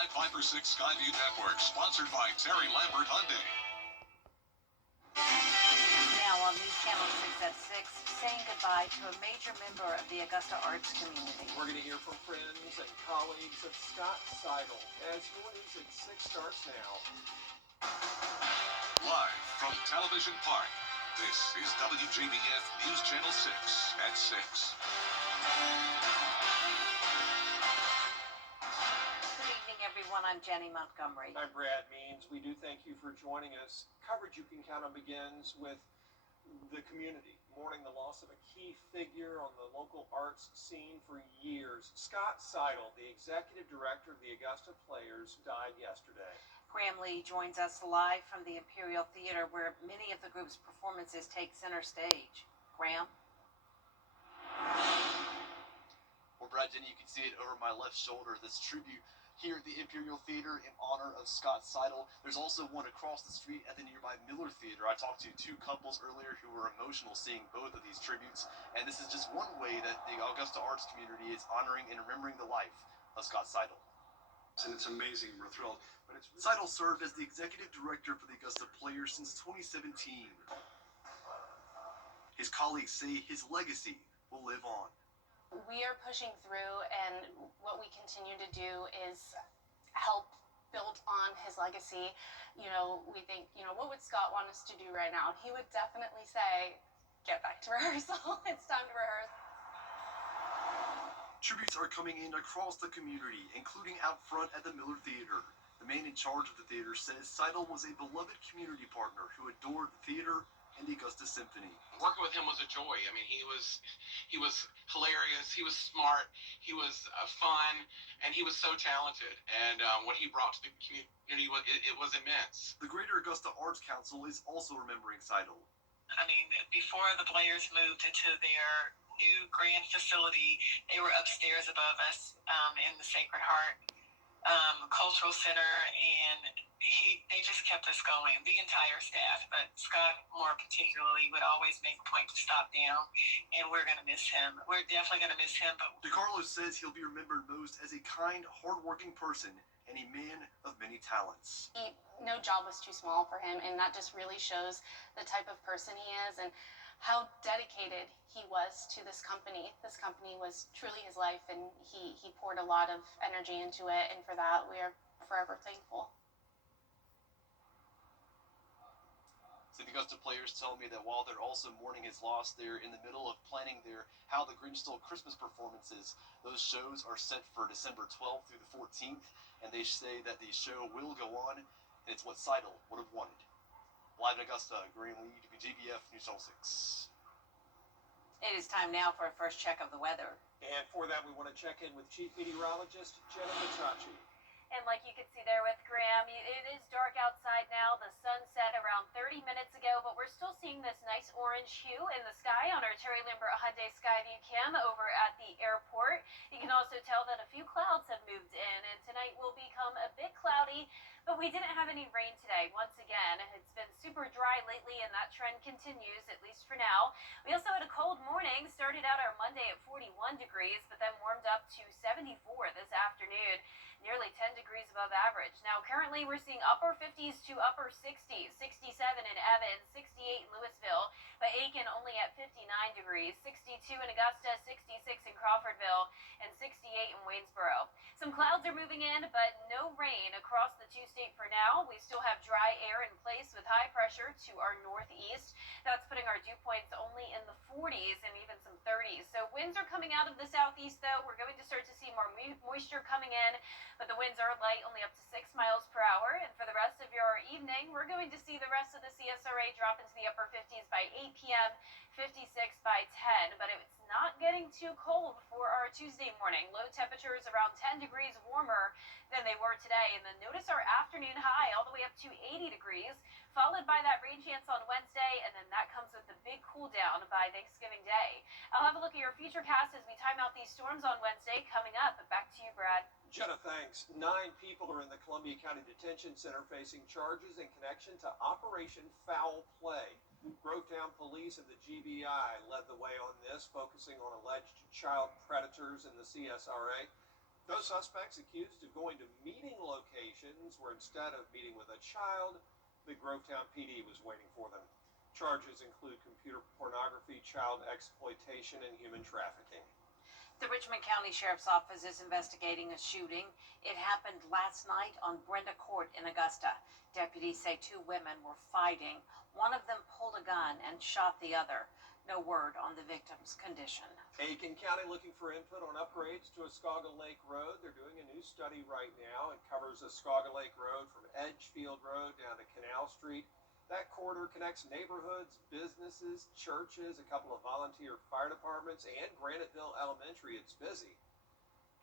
live 5/6 Skyview Network, sponsored by Terry Lambert Hyundai. Now on News Channel 6 at 6, saying goodbye to a major member of the Augusta arts community. We're going to hear from friends and colleagues of Scott Seidel as your News at 6 starts now. Live from Television Park, this is WJBF News Channel 6 at 6. Good evening, everyone. I'm Jenny Montgomery. I'm Brad Means. We do thank you for joining us. Coverage you can count on begins with the community mourning the loss of a key figure on the local arts scene for years. Scott Seidel, the executive director of the Augusta Players, died yesterday. Graham Lee joins us live from the Imperial Theater, where many of the group's performances take center stage. Graham? Well, Brad, Jenny, you can see it over my left shoulder, this tribute here at the Imperial Theater in honor of Scott Seidel. There's also one across the street at the nearby Miller Theater. I talked to two couples earlier who were emotional seeing both of these tributes, and this is just one way that the Augusta arts community is honoring and remembering the life of Scott Seidel. And it's amazing. We're thrilled. But Seidel served as the executive director for the Augusta Players since 2017. His colleagues say his legacy will live on. We are pushing through, and what we continue to do is help build on his legacy. You know, we think, what would Scott want us to do right now? He would definitely say, get back to rehearsal. It's time to rehearse. Tributes are coming in across the community, including out front at the Miller Theater. The man in charge of the theater says Seidel was a beloved community partner who adored the theater and the Augusta Symphony. Working with him was a joy. I mean, he was hilarious. He was smart. He was fun, and he was so talented. And what he brought to the community was immense. The Greater Augusta Arts Council is also remembering Seidel. I mean, before the Players moved into their new grand facility, they were upstairs above us in the Sacred Heart Cultural Center, and they just kept us going, the entire staff, but Scott more particularly would always make a point to stop down, and we're going to miss him. We're definitely going to miss him. But DeCarlo says he'll be remembered most as a kind, hardworking person and a man of many talents. No job was too small for him, and that just really shows the type of person he is and how dedicated he was to this company. This company was truly his life, and he poured a lot of energy into it, and for that we are forever thankful. So the Augusta Players tell me that while they're also mourning his loss, they're in the middle of planning their How the Grinch Stole Christmas performances. Those shows are set for December 12th through the 14th, and they say that the show will go on, and it's what Seidel would have wanted. Live in Augusta, Graham Lee, WJBF News Channel 6. It is time now for a first check of the weather. And for that, we want to check in with Chief Meteorologist Jenna Machachi. And like you can see there with Graham, it is dark outside now. The sun set around 30 minutes ago, but we're still seeing this nice orange hue in the sky on our Terry Lambert Hyundai Skyview cam over at the airport. You can also tell that a few clouds have moved in, and tonight will become a bit cloudy, but we didn't have any rain today. Once again, it's been super dry lately, and that trend continues, at least for now. We also had a cold morning, started out our Monday at 41 degrees, but then warmed up to 74 this afternoon. Nearly 10 degrees above average. Now, currently, we're seeing upper 50s to upper 60s, 67 in Evans, 68 in Louisville, but Aiken only at 59 degrees, 62 in Augusta, 66 in Crawfordville, and 68 in Waynesboro. Some clouds are moving in, but no rain across the two-state for now. We still have dry air in place with high pressure to our northeast. That's putting our dew points only in the 40s and even some 30s. So winds are coming out of the southeast, though. We're going to start to see more moisture coming in, but the winds are light, only up to 6 miles per hour. And for the rest of your evening, we're going to see the rest of the CSRA drop into the upper 50s by 8 p.m., 56 by 10, but it's not getting too cold for our Tuesday morning. Low temperatures around 10 degrees warmer than they were today. And then notice our afternoon high all the way up to 80 degrees, followed by that rain chance on Wednesday, and then that comes with the big cool down by Thanksgiving Day. I'll have a look at your future cast as we time out these storms on Wednesday coming up. Back to you, Brad. Jenna, thanks. 9 people are in the Columbia County Detention Center facing charges in connection to Operation Foul Play. Grovetown Police and the GBI led the way on this, focusing on alleged child predators in the CSRA. Those suspects accused of going to meeting locations where instead of meeting with a child, the Grovetown PD was waiting for them. Charges include computer pornography, child exploitation, and human trafficking. The Richmond County Sheriff's Office is investigating a shooting. It happened last night on Brenda Court in Augusta. Deputies say two women were fighting. One of them pulled a gun and shot the other. No word on the victim's condition. Aiken County looking for input on upgrades to Oscaga Lake Road. They're doing a new study right now. It covers Oscaga Lake Road from Edgefield Road down to Canal Street. That corridor connects neighborhoods, businesses, churches, a couple of volunteer fire departments, and Graniteville Elementary. It's busy.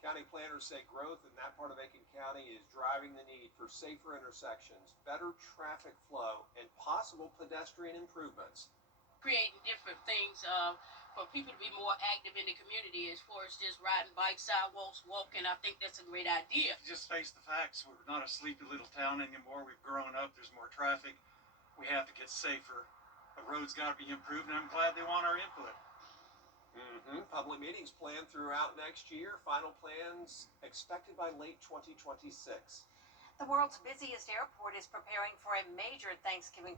County planners say growth in that part of Aiken County is driving the need for safer intersections, better traffic flow, and possible pedestrian improvements. Creating different things for people to be more active in the community as far as just riding bikes, sidewalks, walking. I think that's a great idea. Just face the facts. We're not a sleepy little town anymore. We've grown up. There's more traffic. We have to get safer. The road's got to be improved, and I'm glad they want our input. Public meetings planned throughout next year. Final plans expected by late 2026. The world's busiest airport is preparing for a major Thanksgiving